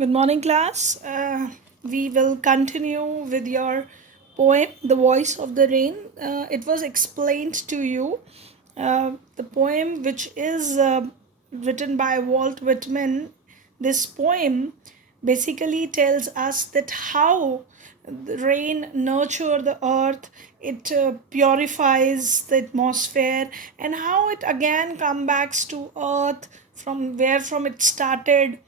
Good morning, class. We will continue with your poem, The Voice of the Rain. It was explained to you. The poem, which is written by Walt Whitman, this poem basically tells us that how the rain nurture the earth, it purifies the atmosphere, and how it again comes back to earth from where from it started,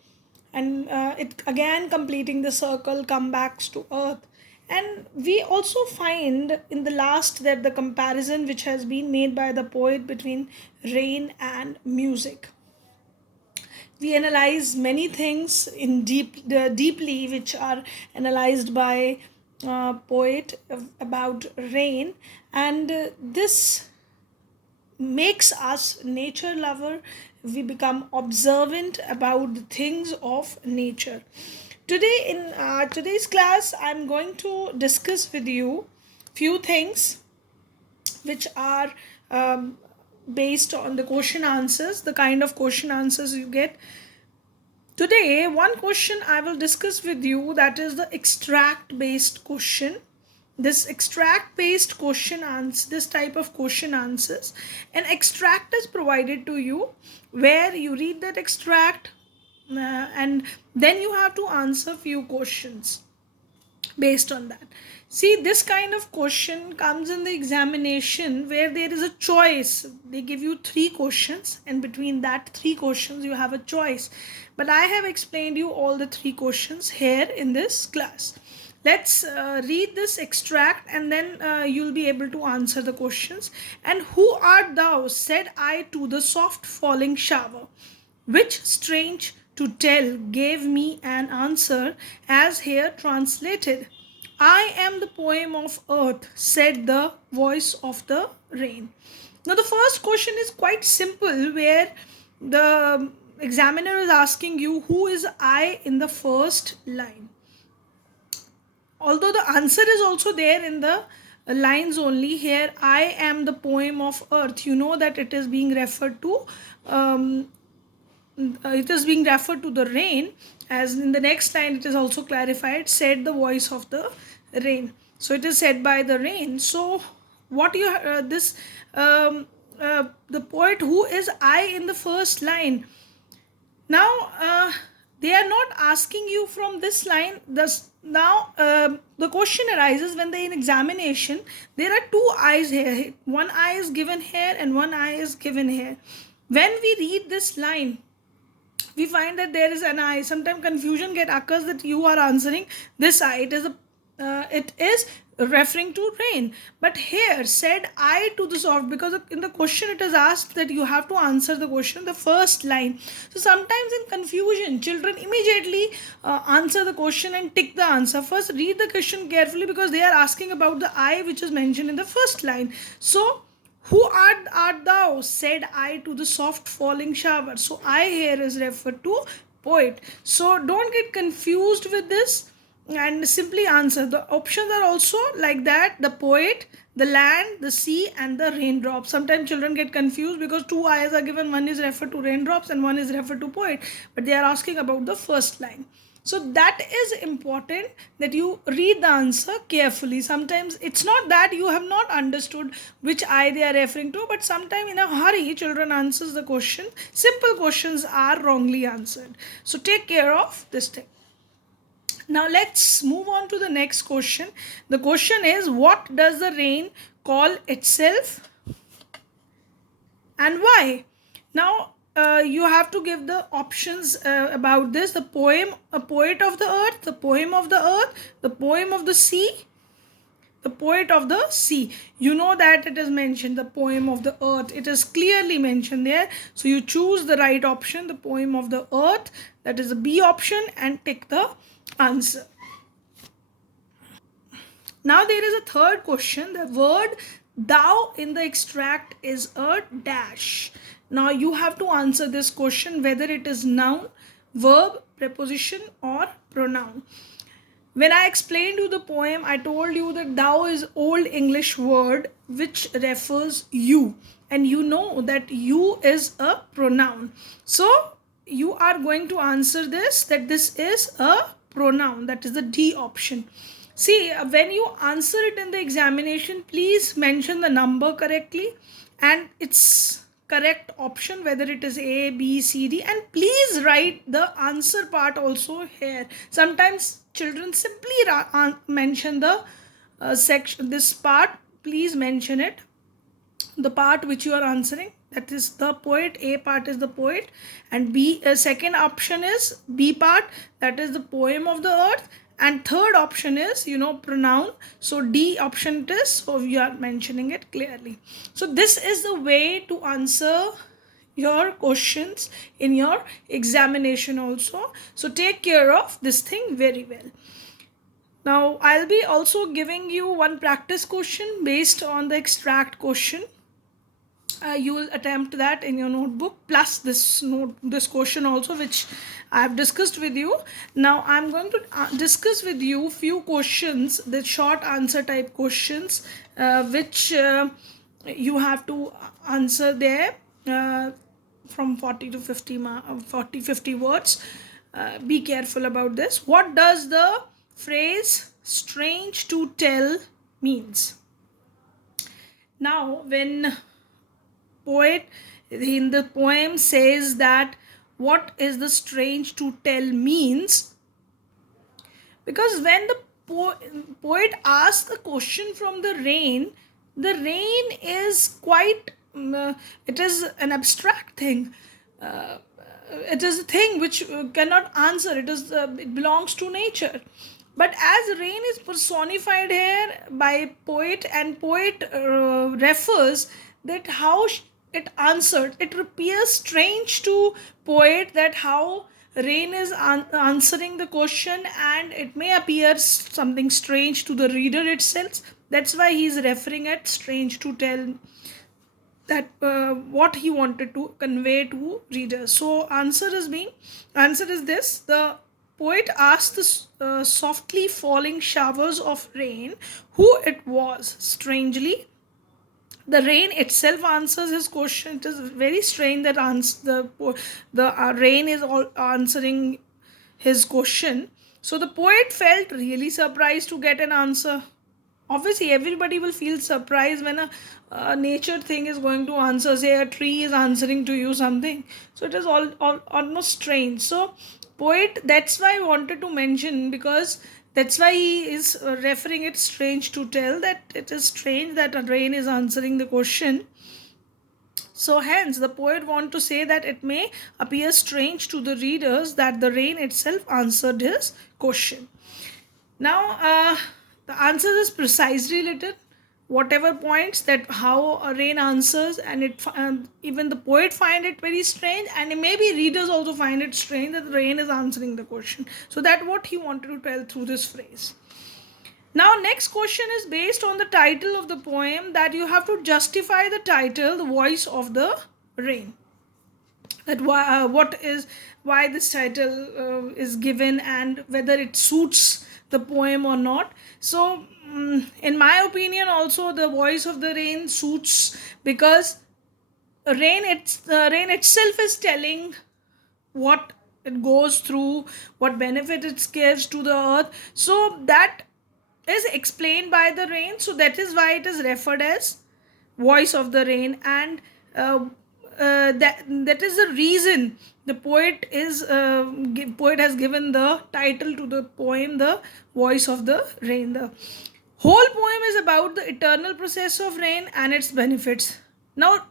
and it again completing the circle come back to earth. And we also find in the last that the comparison which has been made by the poet between rain and music. We analyze many things in deeply which are analyzed by poet about rain, and this makes us nature lover. We become observant about the things of nature. Today in today's class I'm going to discuss with you few things which are based on the question answers, the kind of question answers you get. Today one question I will discuss with you, that is the extract based question. This extract based question answers, this type of question answers, an extract is provided to you where you read that extract, and then you have to answer few questions based on that. See, this kind of question comes in the examination where there is a choice. They give you three questions, and between that three questions you have a choice, but I have explained you all the three questions here in this class. Let's read this extract, and then you'll be able to answer the questions. And who art thou, said I to the soft falling shower, which strange to tell gave me an answer as here translated. I am the poem of earth, said the voice of the rain. Now the first question is quite simple, where the examiner is asking you who is I in the first line. Although the answer is also there in the lines only, here I am the poem of earth, you know that it is being referred to, the rain, as in the next line it is also clarified, said the voice of the rain. So it is said by the rain. So what you this the poet, who is I in the first line. Now they are not asking you from this line. Thus now the question arises when they in examination there are two eyes here. One eye is given here and one eye is given here. When we read this line, we find that there is an I. Sometimes confusion get occurs that you are answering this I. It is referring to rain. But here said I to the soft, because in the question it is asked that you have to answer the question the first line. So sometimes in confusion, children immediately answer the question and tick the answer. First read the question carefully, because they are asking about the I which is mentioned in the first line. So who art thou, said I to the soft falling shower. So I here is referred to poet. So don't get confused with this and simply answer. The options are also like that: the poet, the land, the sea, and the raindrops. Sometimes children get confused because two eyes are given, one is referred to raindrops and one is referred to poet, but they are asking about the first line. So that is important, that you read the answer carefully. Sometimes it's not that you have not understood which I they are referring to, but sometimes in a hurry children answers the question. Simple questions are wrongly answered. So take care of this thing. Now let's move on to the next question. The question is, what does the rain call itself and why? Now you have to give the options about this: the poem, a poet of the earth, the poem of the earth, the poem of the sea, the poet of the sea. You know that it is mentioned the poem of the earth, it is clearly mentioned there. So you choose the right option, the poem of the earth, that is the B option, and take the answer. Now there is a third question. The word thou in the extract is a dash. Now you have to answer this question whether it is noun, verb, preposition, or pronoun. When I explained you the poem, I told you that thou is old English word which refers you, and you know that you is a pronoun. So you are going to answer this, that this is a pronoun, that is the D option. See, when you answer it in the examination, please mention the number correctly and its correct option, whether it is A, B, C, D, and please write the answer part also here. Sometimes children simply mention the section, this part, please mention it, the part which you are answering, that is the poet. A part is the poet, and B, second option is B part, that is the poem of the earth, and third option is pronoun. So D option it is, so you are mentioning it clearly. So this is the way to answer your questions in your examination also. So take care of this thing very well. Now I'll be also giving you one practice question based on the extract question. You will attempt that in your notebook, plus this question also, which I have discussed with you. Now I'm going to discuss with you few questions, the short answer type questions, which you have to answer there, from 40 to 50 words. Be careful about this. What does the phrase strange to tell means? Now when poet in the poem says that what is the strange to tell means, because when the poet asks the question from the rain is quite it is an abstract thing. It is a thing which cannot answer. It belongs to nature. But as rain is personified here by poet, and poet refers that how it answered, it appears strange to poet that how rain is answering the question, and it may appear something strange to the reader itself. That's why he is referring at strange to tell, that what he wanted to convey to readers. So answer is this: the poet asked the softly falling showers of rain who it was. Strangely, the rain itself answers his question. It is very strange that the rain is all answering his question. So the poet felt really surprised to get an answer. Obviously everybody will feel surprised when a nature thing is going to answer. Say a tree is answering to you something, so it is all almost strange. So poet, that's why I wanted to mention, because that's why he is referring it strange to tell, that it is strange that a rain is answering the question. So hence the poet want to say that it may appear strange to the readers that the rain itself answered his question. Now the answer is precisely written, whatever points that how a rain answers, and even the poet find it very strange, and maybe readers also find it strange that the rain is answering the question. So that what he wanted to tell through this phrase. Now next question is based on the title of the poem, that you have to justify the title, the voice of the rain, that why this title is given, and whether it suits the poem or not. So in my opinion also, the voice of the rain suits, because rain itself is telling what it goes through, what benefit it gives to the earth. So that is explained by the rain, so that is why it is referred as voice of the rain. And that is the reason the poet has given the title to the poem, the voice of the rain. The whole poem is about the eternal process of rain and its benefits. Now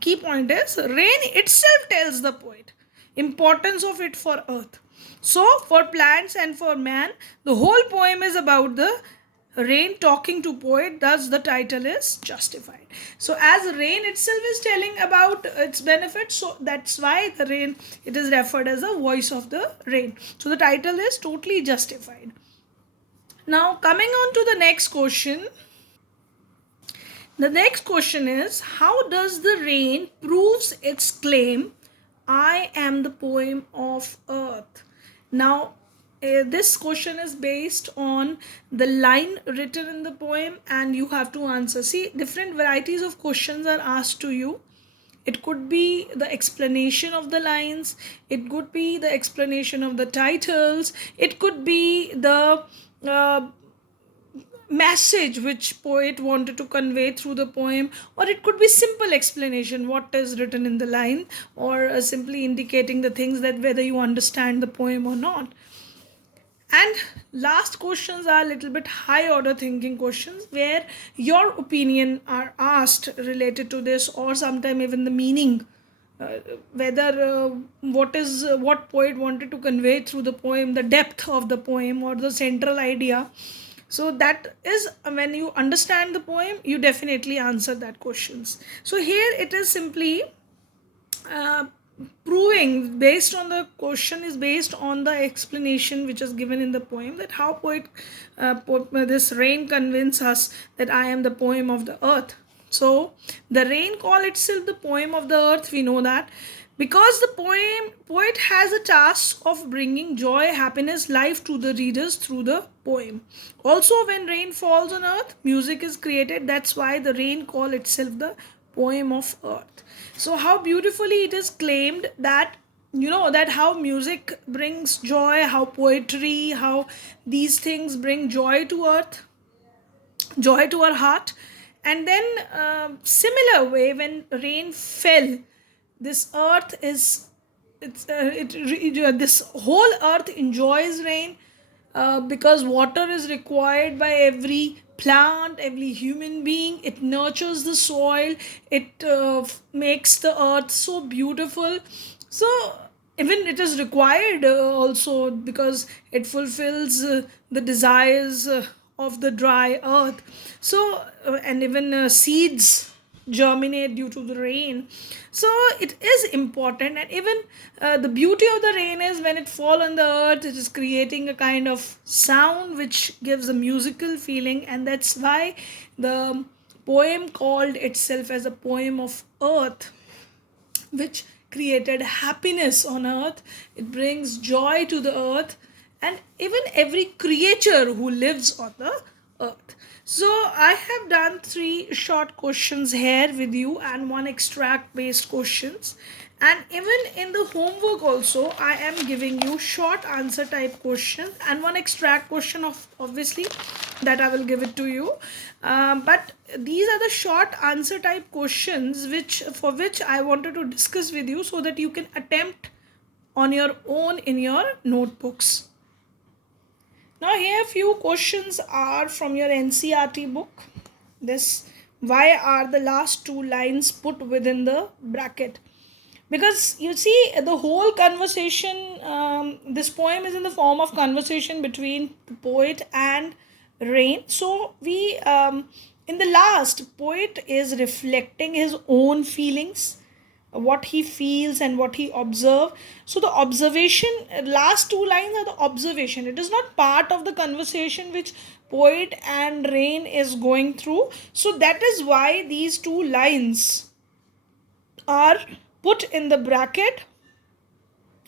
key point is rain itself tells the poet importance of it for earth. So for plants and for man, the whole poem is about the rain talking to poet, thus the title is justified. So as rain itself is telling about its benefits, so that's why the rain, it is referred as the voice of the rain. So the title is totally justified. Now coming on to the next question. The next question is, how does the rain proves its claim, I am the poem of earth? Now this question is based on the line written in the poem, and you have to answer. See, different varieties of questions are asked to you, it could be the explanation of the lines, it could be the explanation of the titles, it could be the uh, message which poet wanted to convey through the poem, or it could be simple explanation what is written in the line, or simply indicating the things that whether you understand the poem or not. And last questions are a little bit high order thinking questions where your opinion are asked related to this, or sometime even the meaning, uh, whether what poet wanted to convey through the poem, the depth of the poem or the central idea. So that is when you understand the poem, you definitely answer that questions. So here it is simply uh, proving based on the question is based on the explanation which is given in the poem, that how this rain convinces us that I am the poem of the earth. So the rain call itself the poem of the earth, we know that because the poet has a task of bringing joy, happiness, life to the readers through the poem. Also when rain falls on earth, music is created. That's why the rain call itself the poem of earth. So how beautifully it is claimed that, that how music brings joy, how poetry, how these things bring joy to earth, joy to our heart. And then similar way, when rain fell, this earth is this whole earth enjoys rain, because water is required by every plant, every human being. It nurtures the soil, it makes the earth so beautiful. So even it is required also because it fulfills the desires of the dry earth. So and even seeds germinate due to the rain. So it is important. And even the beauty of the rain is when it fall on the earth, it is creating a kind of sound which gives a musical feeling, and that's why the poem called itself as a poem of earth, which created happiness on earth. It brings joy to the earth and even every creature who lives on the earth. So I have done three short questions here with you and one extract based questions. And even in the homework also, I am giving you short answer type questions and one extract question of obviously that I will give it to you. But these are the short answer type questions which I wanted to discuss with you so that you can attempt on your own in your notebooks. Now here few questions are from your NCERT book. This, why are the last two lines put within the bracket? Because you see the whole conversation, this poem is in the form of conversation between the poet and rain. So we in the last, poet is reflecting his own feelings, what he feels and what he observes. So the observation, last two lines are the observation. It is not part of the conversation which poet and rain is going through. So that is why these two lines are put in the bracket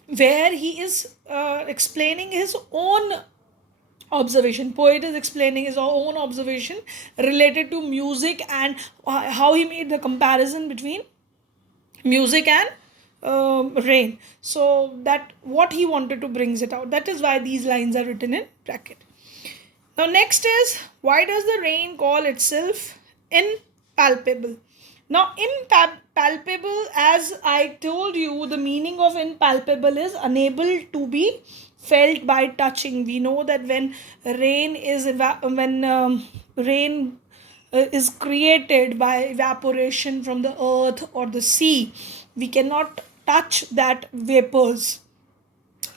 where he is explaining his own observation. Poet is explaining his own observation related to music and how he made the comparison between music and rain. So that what he wanted to brings it out. That is why these lines are written in bracket. Now next is, why does the rain call itself impalpable? Now impalpable, as I told you, the meaning of impalpable is unable to be felt by touching. We know that when rain is rain is created by evaporation from the earth or the sea, we cannot touch that vapors.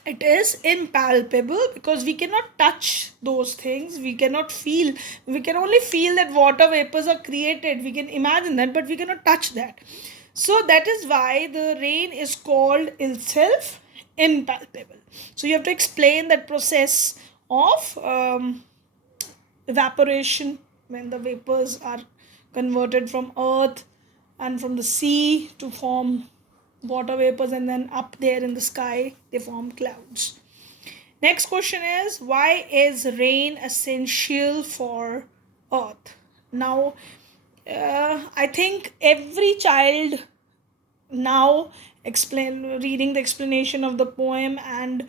It is impalpable because we cannot touch those things, we cannot feel. We can only feel that water vapors are created, we can imagine that, but we cannot touch that. So that is why the rain is called itself impalpable. So you have to explain that process of evaporation, when the vapors are converted from earth and from the sea to form water vapors, and then up there in the sky they form clouds. Next question is, why is rain essential for earth? Now I think every child now explain reading the explanation of the poem, and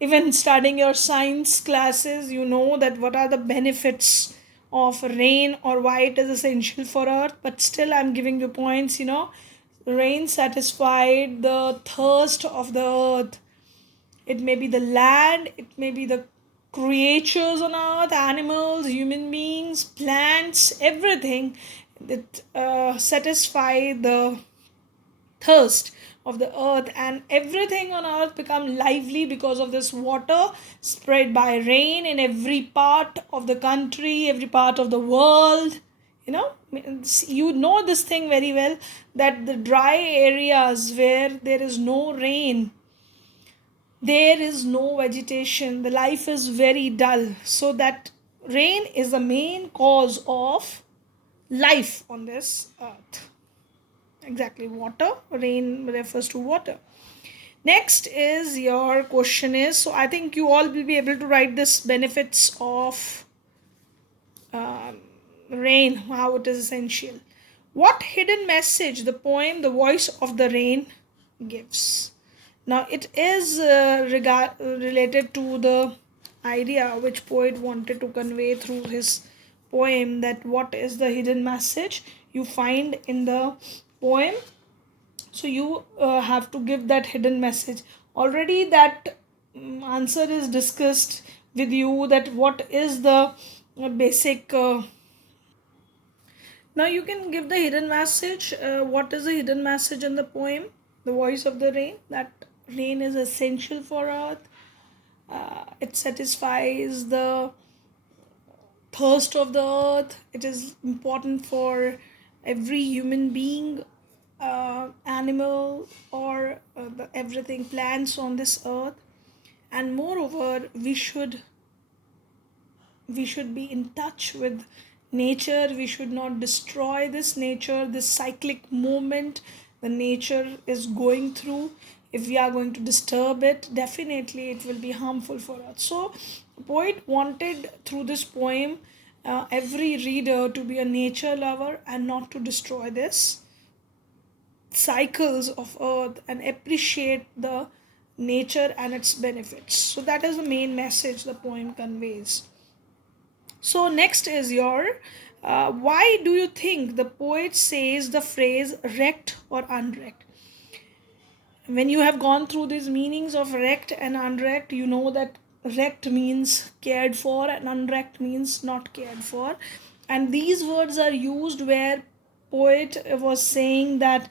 even studying your science classes, you know that what are the benefits of rain or why it is essential for earth. But still I'm giving you points. Rain satisfied the thirst of the earth. It may be the land, it may be the creatures on earth, animals, human beings, plants, everything that satisfy the thirst of the earth, and everything on earth become lively because of this water spread by rain in every part of the country, every part of the world. You know this thing very well, that the dry areas where there is no rain, there is no vegetation, the life is very dull. So that rain is the main cause of life on this earth. Exactly, water. Rain refers to water. Next is your question is, so I think you all will be able to write this benefits of um, rain, how it is essential. What hidden message the poem The Voice of the Rain gives? Now it is related to the idea which poet wanted to convey through his poem, that what is the hidden message you find in the poem. So you have to give that hidden message. Already that answer is discussed with you, that what is the basic now you can give the hidden message. What is the hidden message in the poem The Voice of the Rain? That rain is essential for earth. It satisfies the thirst of the earth. It is important for every human being, animal, or everything, plants on this earth. And moreover, we should be in touch with nature. We should not destroy this nature, this cyclic movement the nature is going through. If we are going to disturb it, definitely it will be harmful for us. So the poet wanted through this poem every reader to be a nature lover and not to destroy this cycles of earth, and appreciate the nature and its benefits. So that is the main message the poem conveys. So next is your why do you think the poet says the phrase wrecked or unwrecked? When you have gone through these meanings of wrecked and unwrecked, you know that wrecked means cared for and unwrecked means not cared for. And these words are used where poet was saying that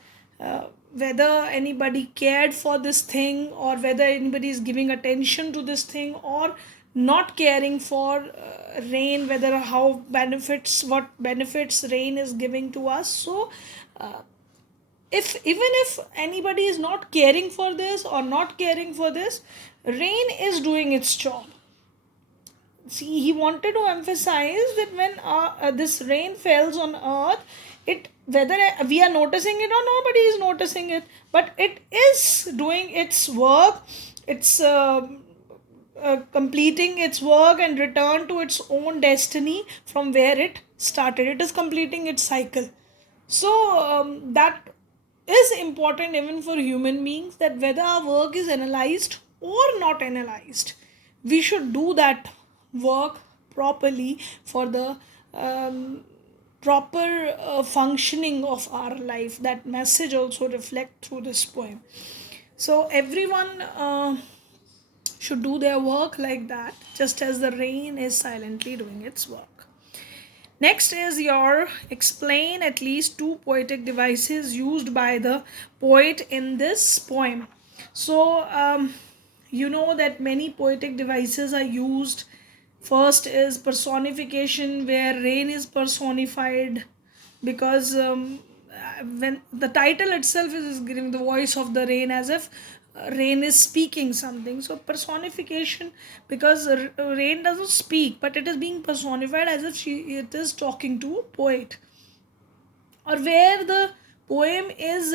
whether anybody cared for this thing, or whether anybody is giving attention to this thing, or not caring for rain, whether how benefits, what benefits rain is giving to us. So if even if anybody is not caring for this or not caring for this, rain is doing its job. See, he wanted to emphasize that when this rain falls on earth, it, whether we are noticing it or nobody is noticing it, but it is doing its work. It's completing its work and return to its own destiny from where it started. It is completing its cycle. So that is important even for human beings, that whether our work is analyzed or not analyzed, we should do that work properly for the proper functioning of our life. That message also reflect through this poem. So everyone should do their work like that, just as the rain is silently doing its work. Next is your explain at least two poetic devices used by the poet in this poem. So, you know that many poetic devices are used. First is personification, where rain is personified because when the title itself is giving the voice of the rain, as if rain is speaking something. So personification, because rain doesn't speak, but it is being personified as if it is talking to a poet. Or where the poem is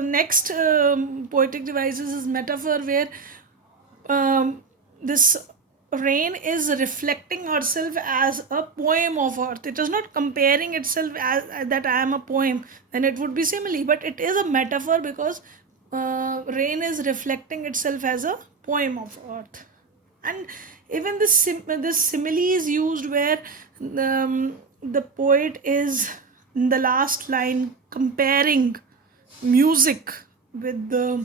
next poetic devices is metaphor, where this rain is reflecting herself as a poem of earth. It is not comparing itself as that I am a poem, then it would be simile, but it is a metaphor because rain is reflecting itself as a poem of earth. And even this simile is used where the poet is in the last line comparing music with the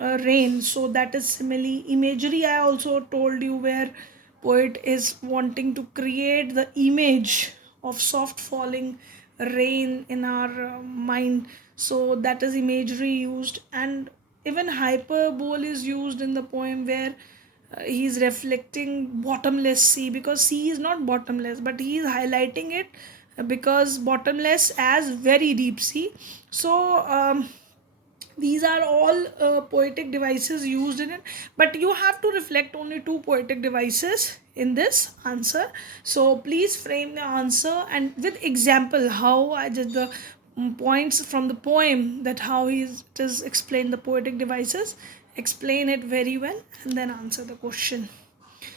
rain, so that is simile. Imagery I also told you, where poet is wanting to create the image of soft falling rain in our mind, so that is imagery used. And even hyperbole is used in the poem where he is reflecting bottomless sea, because sea is not bottomless, but he is highlighting it because bottomless as very deep sea. So these are all poetic devices used in it, but you have to reflect only two poetic devices in this answer. So please frame the answer and with example how I did the points from the poem, that how it is explained the poetic devices. Explain it very well and then answer the question.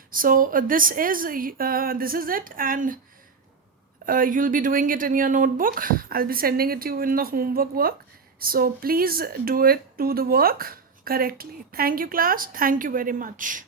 So this is it, and you'll be doing it in your notebook. I'll be sending it to you in the homework work. So please do the work correctly. Thank you, class. Thank you very much.